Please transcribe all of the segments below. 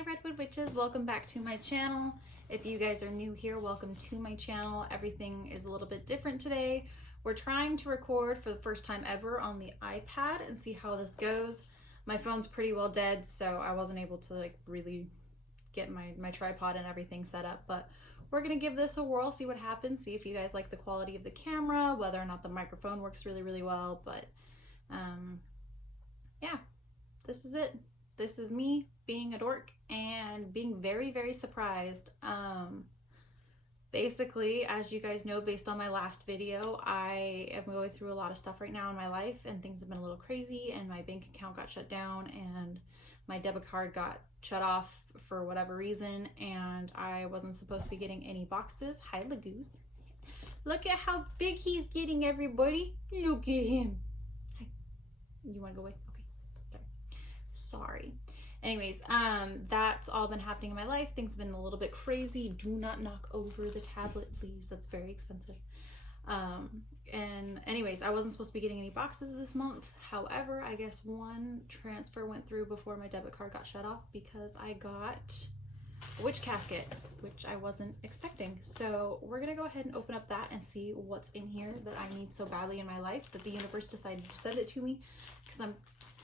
Hi Redwood Witches, welcome back to my channel. If you guys are new here, welcome to my channel. Everything is a little bit different today. We're trying to record for the first time ever on the iPad and see how this goes. My phone's pretty well dead, so I wasn't able to really get my tripod and everything set up, but we're gonna give this a whirl, see what happens, see if you guys like the quality of the camera, whether or not the microphone works really well, but yeah, this is it. This is me being a dork and being very surprised. Basically, as you guys know, based on my last video, I am going through a lot of stuff right now in my life, and things have been a little crazy, and my bank account got shut down and my debit card got shut off for whatever reason, and I wasn't supposed to be getting any boxes. Hi, Lagoose. Look at how big he's getting, everybody. Look at him. Hi. You want to go away? Okay. Sorry. Anyways, that's all been happening in my life. Things have been a little bit crazy. Do not knock over the tablet, please. That's very expensive. And anyways, I wasn't supposed to be getting any boxes this month. However, I guess one transfer went through before my debit card got shut off because I got a witch casket, which I wasn't expecting. So we're gonna go ahead and open up that and see what's in here that I need so badly in my life that the universe decided to send it to me, because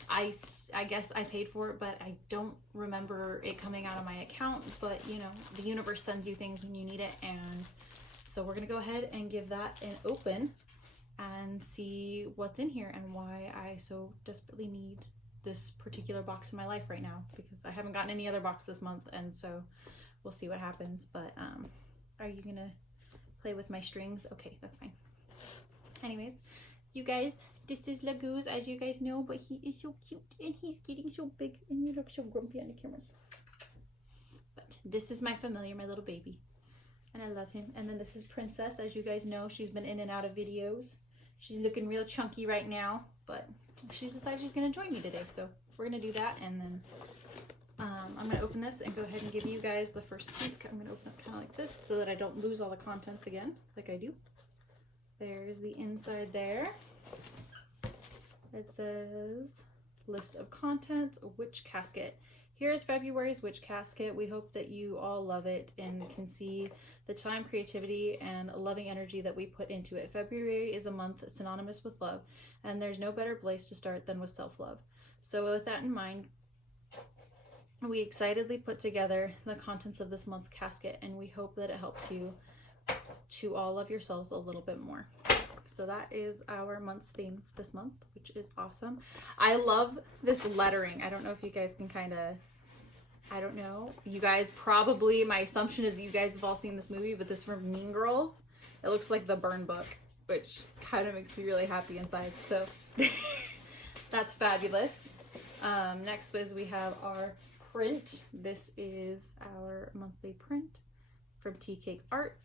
I guess I paid for it, but I don't remember it coming out of my account. But you know, the universe sends you things when you need it, and so we're gonna go ahead and give that an open and see what's in here and why I so desperately need this particular box in my life right now, because I haven't gotten any other box this month, and so we'll see what happens. But are you gonna play with my strings? Okay, that's fine. Anyways, you guys, this is Lagoose, as you guys know, but he is so cute and he's getting so big and you look so grumpy on the cameras. But this is my familiar, my little baby, and I love him. And then this is Princess. As you guys know, she's been in and out of videos. She's looking real chunky right now, but she's decided she's going to join me today, so we're going to do that. And then I'm going to open this and go ahead and give you guys the first peek. I'm going to open it kind of like this so that I don't lose all the contents again like I do. There's the inside there. It says list of contents, witch casket. Here's February's witch casket. We hope that you all love it and can see the time, creativity, and loving energy that we put into it. February is a month synonymous with love, and there's no better place to start than with self-love. So with that in mind, we excitedly put together the contents of this month's casket, and we hope that it helps you to all love yourselves a little bit more. So that is our month's theme this month, which is awesome. I love this lettering. I don't know if you guys can I don't know. You guys probably, my assumption is you guys have all seen this movie, but this is from Mean Girls. It looks like the burn book, which kind of makes me really happy inside. So that's fabulous. Next is we have our print. This is our monthly print from Tea Cake Art.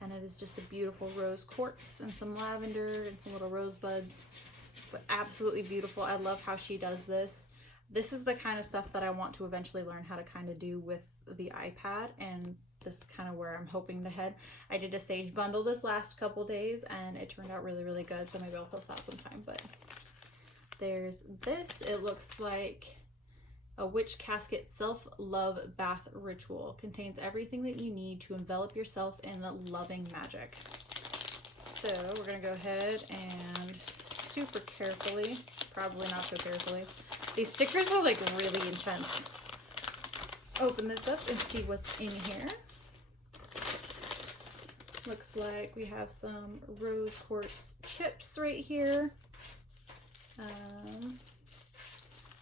And it is just a beautiful rose quartz and some lavender and some little rosebuds, but absolutely beautiful. I love how she does this. This is the kind of stuff that I want to eventually learn how to kind of do with the iPad, and this is kind of where I'm hoping to head. I did a sage bundle this last couple days and it turned out really good, so maybe I'll post that sometime. But there's this. It looks like a witch casket self-love bath ritual. Contains everything that you need to envelop yourself in loving magic. So we're gonna go ahead and super carefully, probably not so carefully, these stickers are like really intense. Open this up and see what's in here. Looks like we have some rose quartz chips right here.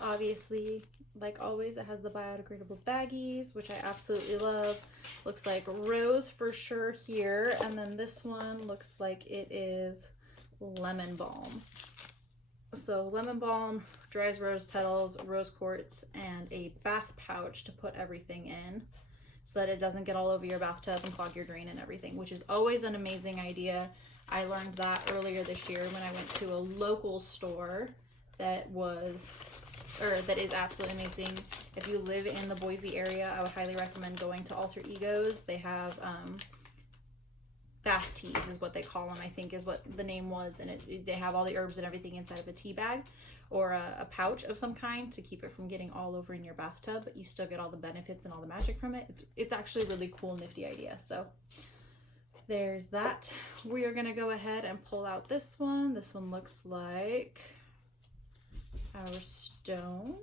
Obviously, like always, it has the biodegradable baggies, which I absolutely love. Looks like rose for sure here. And then this one looks like it is lemon balm. So lemon balm, dries rose petals, rose quartz, and a bath pouch to put everything in so that it doesn't get all over your bathtub and clog your drain and everything, which is always an amazing idea. I learned that earlier this year when I went to a local store that is absolutely amazing. If you live in the Boise area, I would highly recommend going to Alter Egos. They have bath teas is what they call them, I think is what the name was. And they have all the herbs and everything inside of a tea bag or a pouch of some kind to keep it from getting all over in your bathtub, but you still get all the benefits and all the magic from it. It's actually a really cool, nifty idea. So there's that. We are going to go ahead and pull out this one. This one looks like our stone.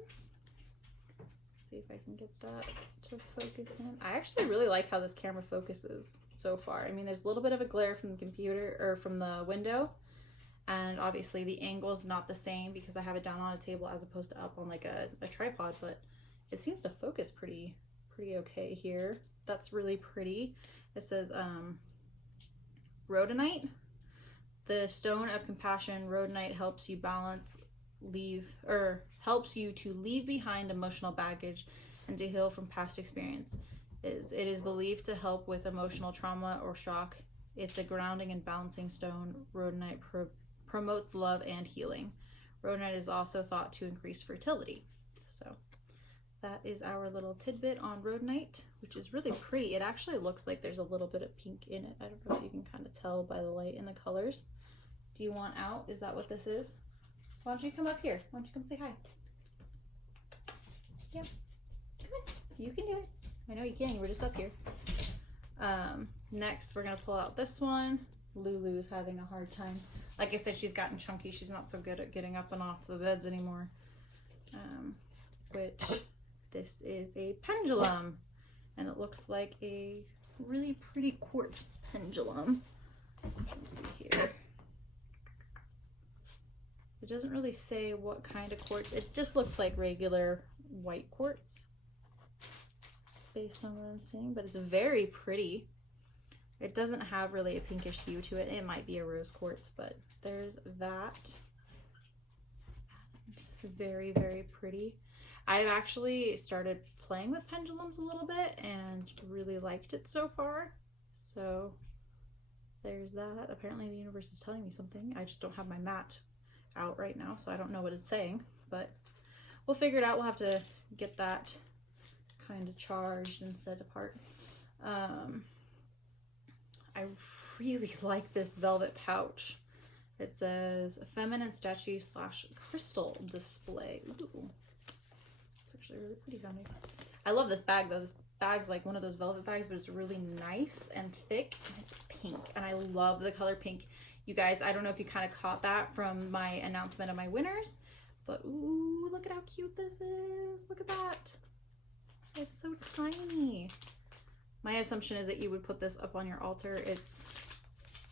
Let's see if I can get that to focus in. I actually really like how this camera focuses so far. I mean, there's a little bit of a glare from the computer or from the window, and obviously the angle is not the same because I have it down on a table as opposed to up on like a tripod, but it seems to focus pretty okay here. That's really pretty. It says rhodonite, the stone of compassion. Rhodonite helps you helps you to leave behind emotional baggage and to heal from past experience. It is believed to help with emotional trauma or shock. It's a grounding and balancing stone. Rhodonite promotes love and healing. Rhodonite is also thought to increase fertility. So that is our little tidbit on rhodonite, which is really pretty. It actually looks like there's a little bit of pink in it. I don't know if you can kind of tell by the light and the colors. Do you want out? Is that what this is? Why don't you come up here? Why don't you come say hi? Yep. Come on. You can do it. I know you can. You were just up here. Next, we're going to pull out this one. Lulu's having a hard time. Like I said, she's gotten chunky. She's not so good at getting up and off the beds anymore. Which this is a pendulum. And it looks like a really pretty quartz pendulum. Let's see here. It doesn't really say what kind of quartz. It just looks like regular white quartz based on what I'm seeing, but it's very pretty. It doesn't have really a pinkish hue to it. It might be a rose quartz, but there's that. Very, very pretty. I've actually started playing with pendulums a little bit and really liked it so far. So there's that. Apparently the universe is telling me something. I just don't have my mat out right now, so I don't know what it's saying, but we'll figure it out. We'll have to get that kind of charged and set apart. I really like this velvet pouch. It says feminine statue / crystal display. Ooh, it's actually really pretty sounding. I love this bag though. This bag's like one of those velvet bags, but it's really nice and thick, and it's pink, and I love the color pink. You guys, I don't know if you kind of caught that from my announcement of my winners, but ooh, look at how cute this is. Look at that. It's so tiny. My assumption is that you would put this up on your altar. It's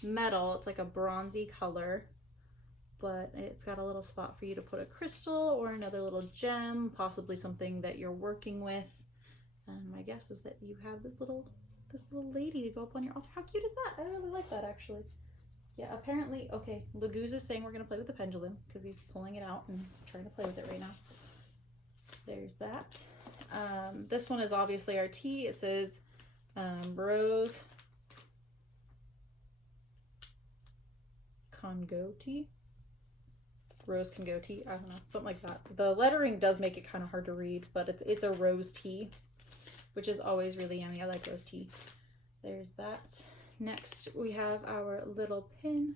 metal. It's like a bronzy color, but it's got a little spot for you to put a crystal or another little gem, possibly something that you're working with. And my guess is that you have this little lady to go up on your altar. How cute is that? I really like that actually. Yeah, apparently, okay, Laguz is saying we're going to play with the pendulum because he's pulling it out and trying to play with it right now. There's that. This one is obviously our tea. It says Rose Congo tea. Rose Congo tea. I don't know, something like that. The lettering does make it kind of hard to read, but it's a rose tea, which is always really yummy. I like rose tea. There's that. Next, we have our little pin.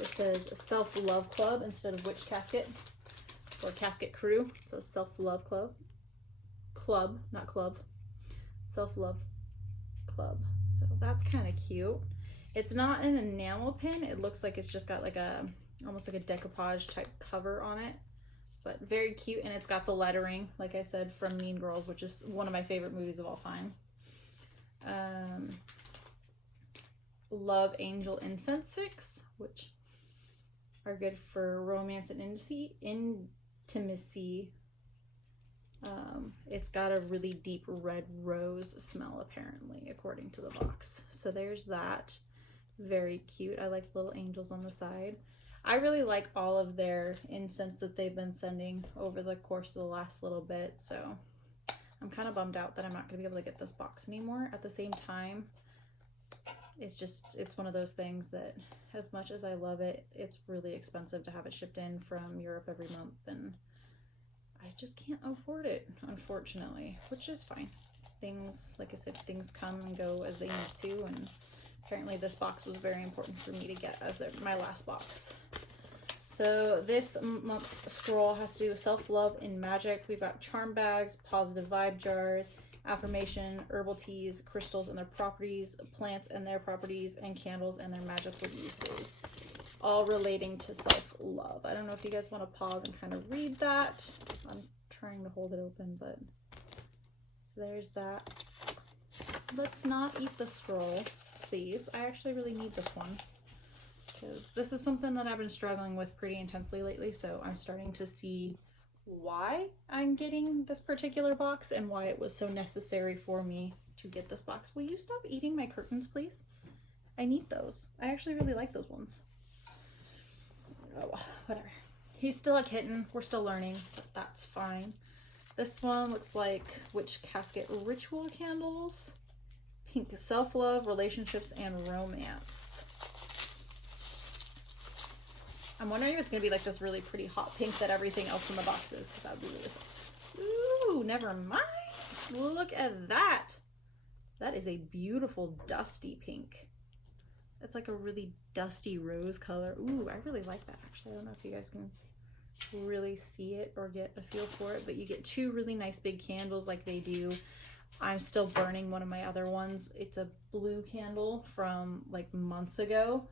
It says Self-Love Club instead of Witch Casket or Casket Crew. It says Self-Love Club. Club, not club. Self-Love Club. So that's kind of cute. It's not an enamel pin. It looks like it's just got like almost like a decoupage type cover on it, but very cute. And it's got the lettering, like I said, from Mean Girls, which is one of my favorite movies of all time. Love Angel incense sticks, which are good for romance and intimacy. It's got a really deep red rose smell, apparently, according to the box. So there's that. Very cute. I like little angels on the side. I really like all of their incense that they've been sending over the course of the last little bit. So I'm kind of bummed out that I'm not going to be able to get this box anymore. At the same time, it's one of those things that as much as I love it, it's really expensive to have it shipped in from Europe every month, and I just can't afford it, unfortunately, which is fine. Things, like I said, things come and go as they need to, and Apparently this box was very important for me to get as my last box. So this month's scroll has to do with self-love and magic. We've got charm bags, positive vibe jars, affirmation, herbal teas, crystals and their properties, plants and their properties, and candles and their magical uses, all relating to self-love. I don't know if you guys want to pause and kind of read that. I'm trying to hold it open, but so there's that. Let's not eat the scroll, please. I actually really need this one because this is something that I've been struggling with pretty intensely lately, so I'm starting to see why I'm getting this particular box and why it was so necessary for me to get this box. Will you stop eating my curtains, please? I need those. I actually really like those ones. Oh, whatever. He's still a kitten. We're still learning, but that's fine. This one looks like Witch Casket Ritual Candles. Pink self-love, relationships, and romance. I'm wondering if it's going to be like this really pretty hot pink that everything else in the box is, because that would be really fun. Ooh, never mind. Look at that. That is a beautiful dusty pink. It's like a really dusty rose color. Ooh, I really like that actually. I don't know if you guys can really see it or get a feel for it, but you get two really nice big candles like they do. I'm still burning one of my other ones. It's a blue candle from like months ago,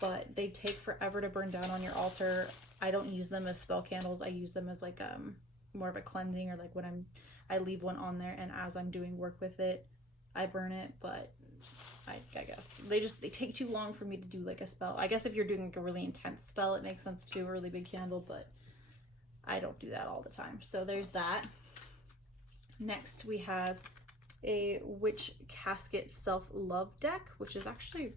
but they take forever to burn down on your altar. I don't use them as spell candles. I use them as like more of a cleansing, or like when I leave one on there and as I'm doing work with it, I burn it. But I guess they take too long for me to do like a spell. I guess if you're doing like a really intense spell, it makes sense to do a really big candle, but I don't do that all the time. So there's that. Next we have a Witch Casket Self-Love deck, which is actually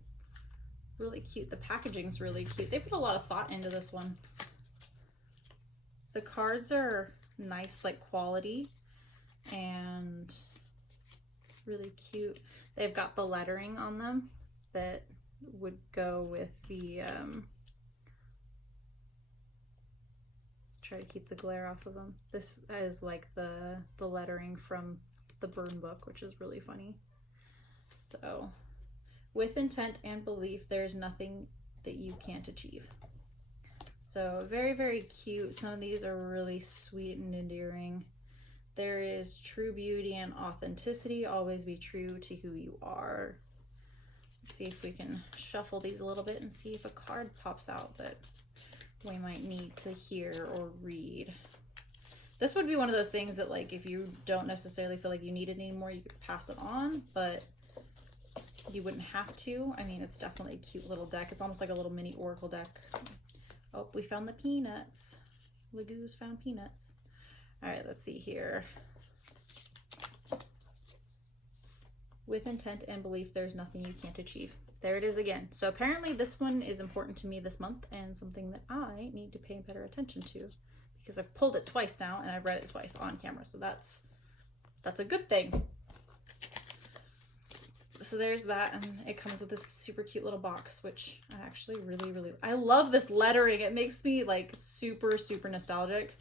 really cute. The packaging's really cute. They put a lot of thought into this one. The cards are nice, like quality, and really cute. They've got the lettering on them that would go with the try to keep the glare off of them. This is like the lettering from the burn book, which is really funny. So, with intent and belief, there's nothing that you can't achieve. So very, very cute. Some of these are really sweet and endearing. There is true beauty and authenticity. Always be true to who you are. Let's see if we can shuffle these a little bit and see if a card pops out that we might need to hear or read. This would be one of those things that, like, if you don't necessarily feel like you need it anymore, you could pass it on, but you wouldn't have to. I mean, it's definitely a cute little deck. It's almost like a little mini oracle deck. Oh, we found the peanuts. Legoo's found peanuts. All right, let's see here. With intent and belief, there's nothing you can't achieve. There it is again. So apparently this one is important to me this month and something that I need to pay better attention to, because I've pulled it twice now and I've read it twice on camera. So that's a good thing. So there's that, and it comes with this super cute little box, which I actually really, I love this lettering. It makes me like super, super nostalgic.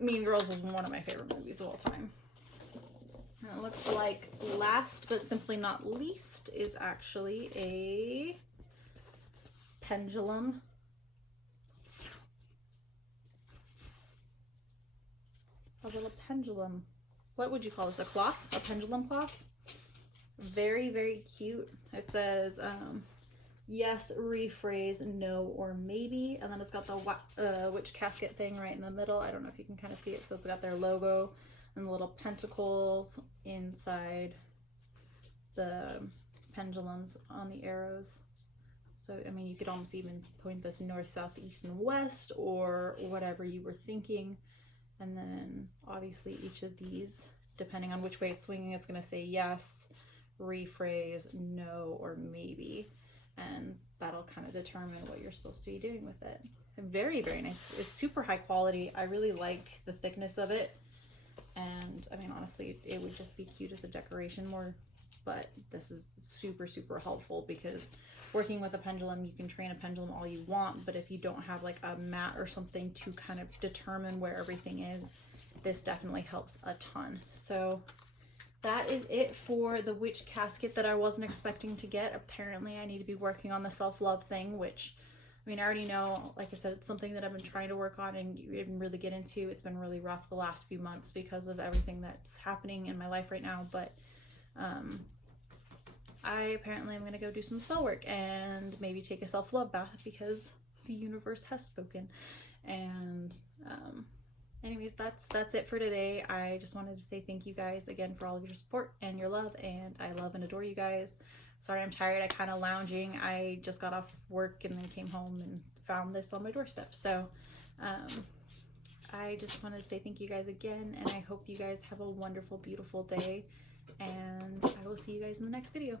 Mean Girls was one of my favorite movies of all time. And it looks like last but simply not least is actually a pendulum. A little pendulum. What would you call this? A cloth? A pendulum cloth? Very, very cute. It says, yes, rephrase, no, or maybe. And then it's got the witch casket thing right in the middle. I don't know if you can kind of see it. So it's got their logo and the little pentacles inside the pendulums on the arrows. So, I mean, you could almost even point this north, south, east, and west, or whatever you were thinking. And then obviously each of these, depending on which way it's swinging, it's going to say yes, rephrase, no, or maybe. And that'll kind of determine what you're supposed to be doing with it. Very, very nice. It's super high quality. I really like the thickness of it. And I mean, honestly, it would just be cute as a decoration more, but this is super, super helpful, because working with a pendulum, you can train a pendulum all you want, but if you don't have like a mat or something to kind of determine where everything is, this definitely helps a ton. So that is it for the witch casket that I wasn't expecting to get. Apparently I need to be working on the self-love thing, which, I mean, I already know, like I said, it's something that I've been trying to work on and really get into. It's been really rough the last few months because of everything that's happening in my life right now, but I apparently am going to go do some spell work and maybe take a self-love bath because the universe has spoken. And anyways, that's it for today. I just wanted to say thank you guys again for all of your support and your love, and I love and adore you guys. Sorry I'm tired. I kind of lounging. I just got off work and then came home and found this on my doorstep. So I just wanted to say thank you guys again, and I hope you guys have a wonderful, beautiful day, and I will see you guys in the next video.